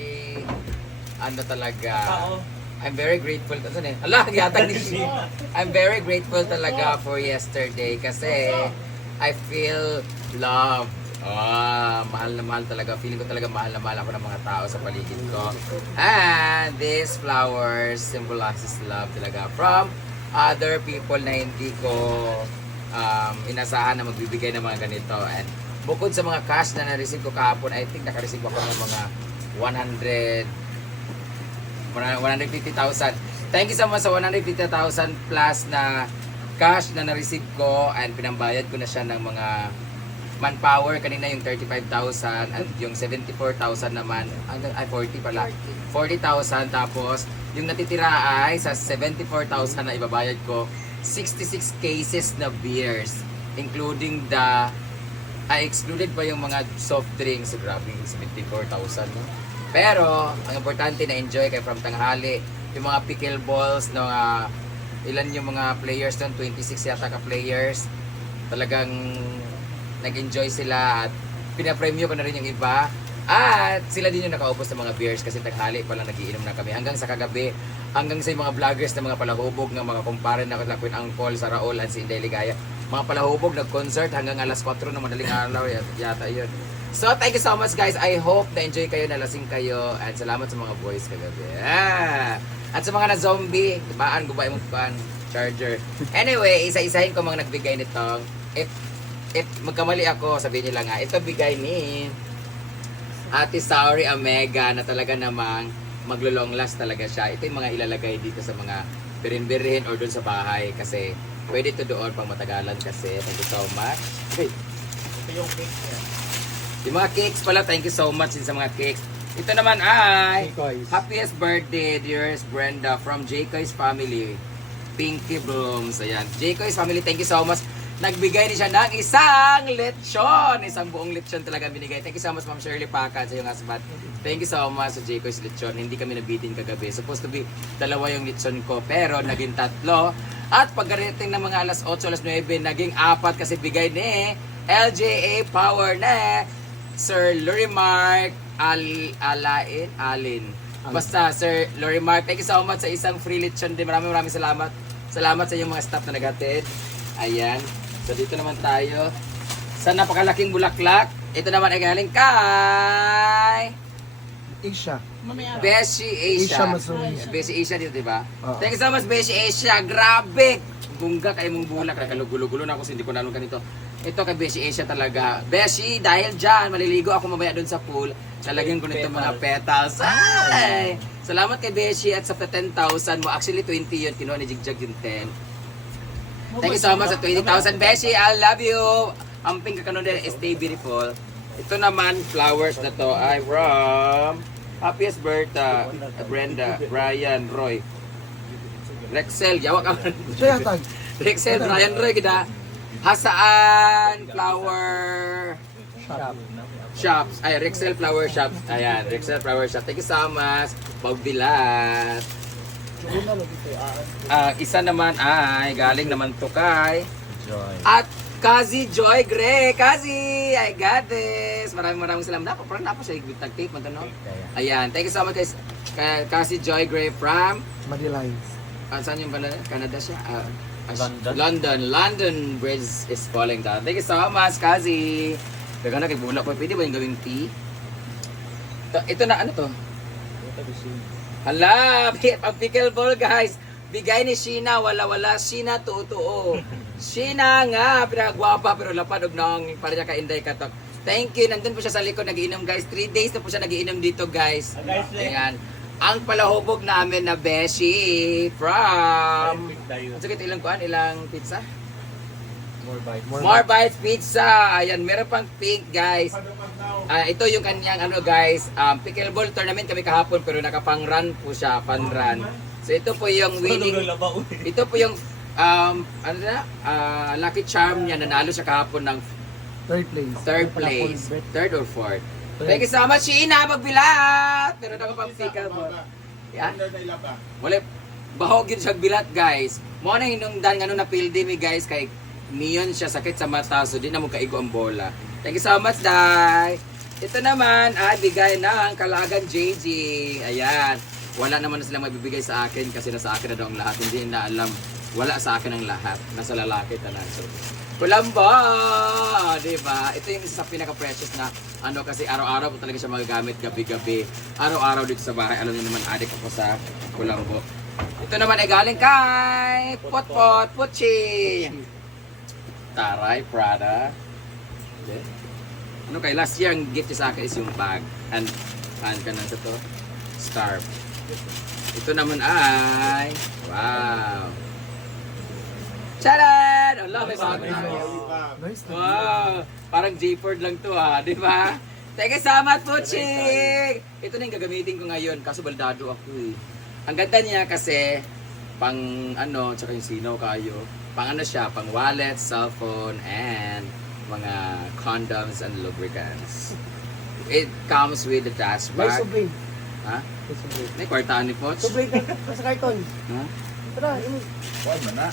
very, ano talaga, I'm very grateful. Allah, yatag ni I'm very grateful talaga for yesterday kasi I feel loved. Mahal na mahal talaga. Feeling ko talaga mahal na mahal ako ng mga tao sa paligid ko. And these flowers symbolizes love talaga from other people na hindi ko inasahan na magbibigay ng mga ganito. And bukod sa mga cash na na-receive ko kahapon, I think naka-receive ako ng mga 150,000. Thank you so much sa 150,000 plus na cash na na-receive ko and pinambayad ko na siya ng mga manpower. Kanina yung 35,000 at yung 74,000 naman, ay 40 pala, 40,000. Tapos yung natitira ay sa 74,000 na ibabayad ko, 66 cases na beers, including excluded pa yung mga soft drinks. So grabe, 74,000, no? Pero ang importante na enjoy kayo from tanghali. Yung mga pickleballs, no, ilan yung mga players doon, 26 yata ka players. Talagang nag-enjoy sila at pinapremyo ko na rin yung iba. At sila din yung nakaupos ng mga beers kasi tanghali pa lang nagiinom na kami. Hanggang sa kagabi, hanggang sa mga vloggers na mga palahubog ng mga kumpare na Queen Angkol, sa Raul at si Inday Ligaya. Mga palahubog, nag-concert hanggang alas 4 ng madaling araw yata yun. So, thank you so much guys. I hope na-enjoy kayo, nalasing kayo. At salamat sa mga boys kagabi. At sa mga na-zombie, baan, gubay mong pan, charger. Anyway, isa-isahin ko mga nagbigay nitong. If magkamali ako, sabihin nyo lang nga, ito bigay ni Ate Sauri Omega na talaga namang maglo-long last talaga siya. Ito yung mga ilalagay dito sa mga birin-birin or doon sa bahay kasi pwede ito doon pang matagalan kasi. Thank you so much. Hey. Ito yung cake niya. Yung mga cakes pala, thank you so much din sa mga cakes. Ito naman ay happiest birthday, dearest Brenda from Jaycoy's family. Pinky Blooms. Ayan. Jaycoy's family, thank you so much. Nagbigay din siya ng isang lechon. Isang buong lechon talaga binigay. Thank you so much, Ma'am Shirley Paca, sa iyong husband. Thank you so much sa Jaycoy's lechon. Hindi kami nabitin kagabi. Supposed to be dalawa yung lechon ko, pero naging 3. At pagkarating ng mga alas 8, alas 9, naging 4 kasi bigay ni LJA Power na Sir Lorimark Alin. Basta Sir Lorimark, thank you so much sa isang free lechon din. Maraming salamat. Salamat sa inyong mga staff na naghatid. Ayan. So dito naman tayo sa napakalaking bulaklak. Ito naman ay galing kay Asia. Beshi Asia. Beshi Asia dito, diba? Thank you so much, Beshi Asia. Grabe! Bungga kayo mong bulak. Nakalugulo-gulo na ako kasi hindi ko nalong ganito. Ito kay Beshi Asia talaga. Beshi, dahil dyan, maliligo ako mamaya doon sa pool. Lalagyan ko nito mga petals. Ay! Salamat kay Beshi at sa 10,000 mo. Actually, 20 yun. Kinuha ni Jigjag yung 10. Thank you so much sa 20,000, Beshi. I love you. Amping kakano din, stay beautiful. Ito naman, flowers na to ay from happiest birthday, Brenda, Brian, Roy. Rexel, yawa ka man. Rexel, Brian, Roy, kita. Hasaan Flower Shops. Ay, Rexel Flower Shops. Ayan, Rexel Flower Shops. Thank you so much. Pagbilat. Isa naman ay galing naman to kay Joy. At Kazi Joy Gray. Kazi, I got this. Maraming salamat. Parang napo siya tag-tape mo to, no? Ayan, thank you so much guys. Kazi Joy Gray from Madilines. Saan yung Canada siya? London Bridge is falling down. Thank you so much, Kazi. Daga na kay bulak po. Pwede ba yung gawing tea? Ito na, ano to? Hala, pang pickleball guys. Bigay ni Sheena, wala. Sheena, tuo. Sheena nga, pinagwapa pero lapad og nang para niya ka-inday katok. Thank you. Nandun po siya sa likod nagiinom guys. 3 days na po siya nagiinom dito guys. Ayan. Ang palahubog namin na Beshi from... At sakit ilang pizza? More Bites Pizza. Ayan, meron pang pink guys. Ito yung kanyang ano guys, pickleball tournament kami kahapon pero nakapang-run po siya, pan-run. So ito po yung winning. Ito po yung lucky charm niya, nanalo siya kahapon ng third place. Third or fourth. Thank you so much, Sheena, magbilat! Pero ako pang pickleball. Yan. Wala, bahog yun siya bilat guys. Mo na hinungdan nga na pildi mi guys kay niyon siya sakit sa mata so di na mo kaigo ang bola. Thank you so much, Day. Ito naman ay bigay ng Kalagan JJ. Ayan. Wala naman na silang mabibigay sa akin kasi nasa akin na daw ang lahat. Hindi na alam. Wala sa akin ang lahat. Nasa lalaki tanan. So, Kulambo! Diba? Ito yung isa sa pinaka-precious na ano kasi araw-araw po talaga siya magagamit gabi-gabi. Araw-araw dito sa bahay. Alam niyo naman, adik ako sa Kulambo. Ito naman ay galing kay Potpot Puchi. Taray, Prada. Okay. Ano kay last year ang gift niya sa akin is yung bag. And kanan sa to. Scarf. Ito naman ay wow. Charan! Allah, may bago na ako. Nice na. Wow! Parang J-Ford lang to di ba? Thank you so much, Puchik! Ito na yung gagamitin ko ngayon, kaso baldado ako eh. Ang ganda niya kasi, pang ano, tsaka yung sinaw kayo, pang ano siya, pang wallet, cellphone, and mga condoms and lubricants. It comes with the dash May bag. subling. Ha? May subling. May kwartaan ni Poch? Subling ka sa karton. Ha? Tara, ini. Huwag mo na.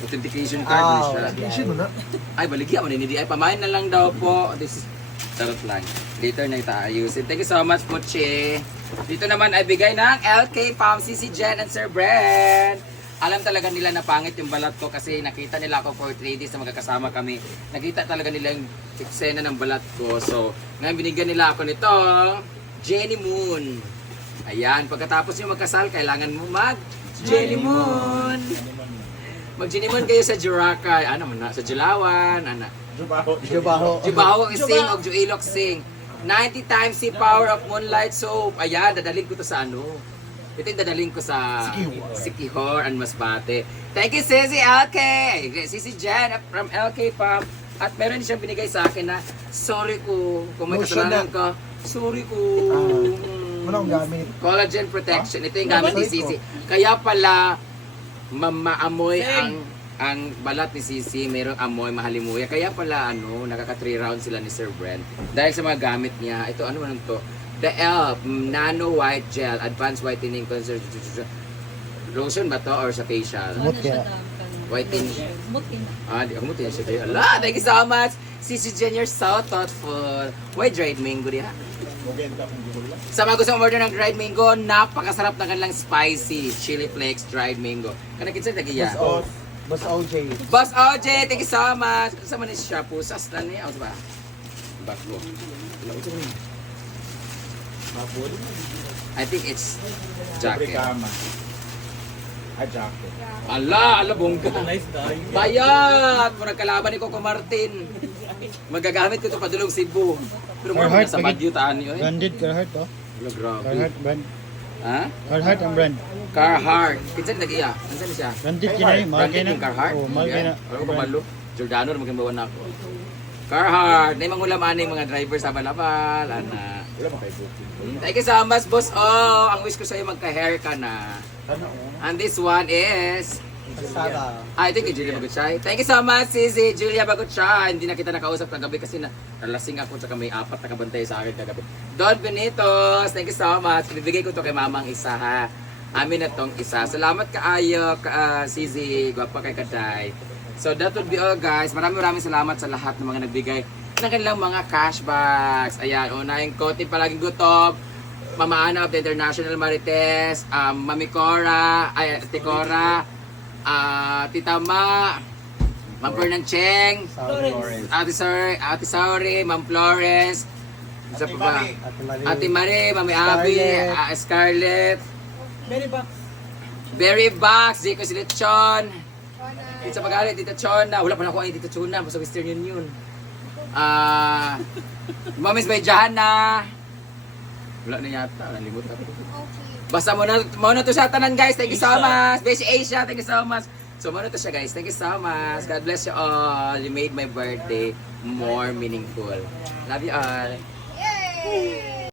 Authentication card na siya. Attention mo na. Ay, baligya mo na hindi. Ay, pamain na lang daw po. This is charot lang. Later na itaayusin. Thank you so much, Poche. Dito naman ay bigay ng LK Pam, si Jen and Sir Brent. Alam talaga nila na pangit yung balat ko kasi nakita nila ako for 3 days na magkakasama kami. Nakita talaga nila yung eksena ng balat ko. So, ngayon binigyan nila ako nito, Jenny Moon. Ayan, pagkatapos nyo magkasal, kailangan mo mag Jenny Moon. Mag-Jenny Moon kayo sa Juraka, ano man na, sa Julawan, ano. Jubaho. Jubaho. Jubaho sing o Juilok sing. 90 times the power of Moonlight Soap. Ayan, dadalhin ko to sa ano. Ito yung dadalhin ko sa Sikihor and Masbate. Thank you, Sisi LK! Sisi Jen from LK Pam. At meron siyang binigay sa akin na, sorry ko, kung may Lotion kasalanan ka, sorry ko. Wala akong gamit. Collagen protection. Ito yung gamit ni Sisi. Kaya pala, maamoy ang balat ni Sisi, mayroong amoy mahalimuya. Kaya pala nakaka 3 rounds sila ni Sir Brent. Dahil sa mga gamit niya, ito ano man to? The ELF Nano White Gel Advanced Whitening Concentrate. Lotion ba to or sa facial? Smooth kaya. Whitening. Di ako mutin siya kayo. Allah, thank you so much. Sisi Jen, you're so thoughtful. Why dried mango diha? Mugenta kung gula. Sa mga gusto order ng dried mango, napakasarap na kanilang spicy chili flakes dried mango. Kana kinsa tagiya? Boss OJ. Boss OJ, thank you so much. Sa man siya pusas na niya, o ba? Bako. Mabul. I think it's jacket. Kama. Jacket. Ala, bongga. Bayat! Murag kalaban ni Coco Martin. Magagamit ko ito padulong Cebu. Pero mura Carhartt, na sa Baguio taan yun. Branded Carhartt to. Ala, grabe. Carhartt brand. Ha? Carhartt ang brand. Carhartt. Kinsa ni tagiya? Kinsa ni siya? Branded kinay, mahal Branded kay na. yung Carhartt? Oh, mahal kay na. Wala ko kabalo. Giordano na maging na ako. Carhartt. Na yung mangulam aning mga driver sa balabal. Ana. Wala ba kayo booking? Thank you so much, boss. Oh, ang wish ko sa'yo magka-hair ka na. Ano? And this one is... Sara. I think Julia Bagutchay. Thank you so much, Sisi. Julia Bagutchay. Hindi na kita nakausap kagabi kasi nalasing ako sa may 4 na kabantay sa akin kagabi. Don Benitos, thank you so much. Bibigay ko to kay mamang isa ha. Amin na tong isa. Salamat kaayo, Sisi. Gwapa kay Kaday. So that would be all guys. Maraming salamat sa lahat ng mga nagbigay ng kanilang mga cash bags. Ayan, unahing kote palaging gutom. Mama Ana of the International Marites, Mami Cora, Ate Cora, Tita Ma, Ma'am Fernan Cheng, Ate Sauri, Ma'am Flores, isa pa ba? Ate Marie, Mami Abby, Scarlett, Berry Box, Zico Silechon, Tita Pagalit, Tita Chona, wala pa na ako ay Tita Chona, sa Western Union. Mamis Bayjana, wala na yata, nalimut ako. Basta muna to siya tanan guys. Thank you so much. Beshi Asia, thank you so much. So muna to siya guys. Thank you so much. God bless you all. You made my birthday more meaningful. Love you all. Yay!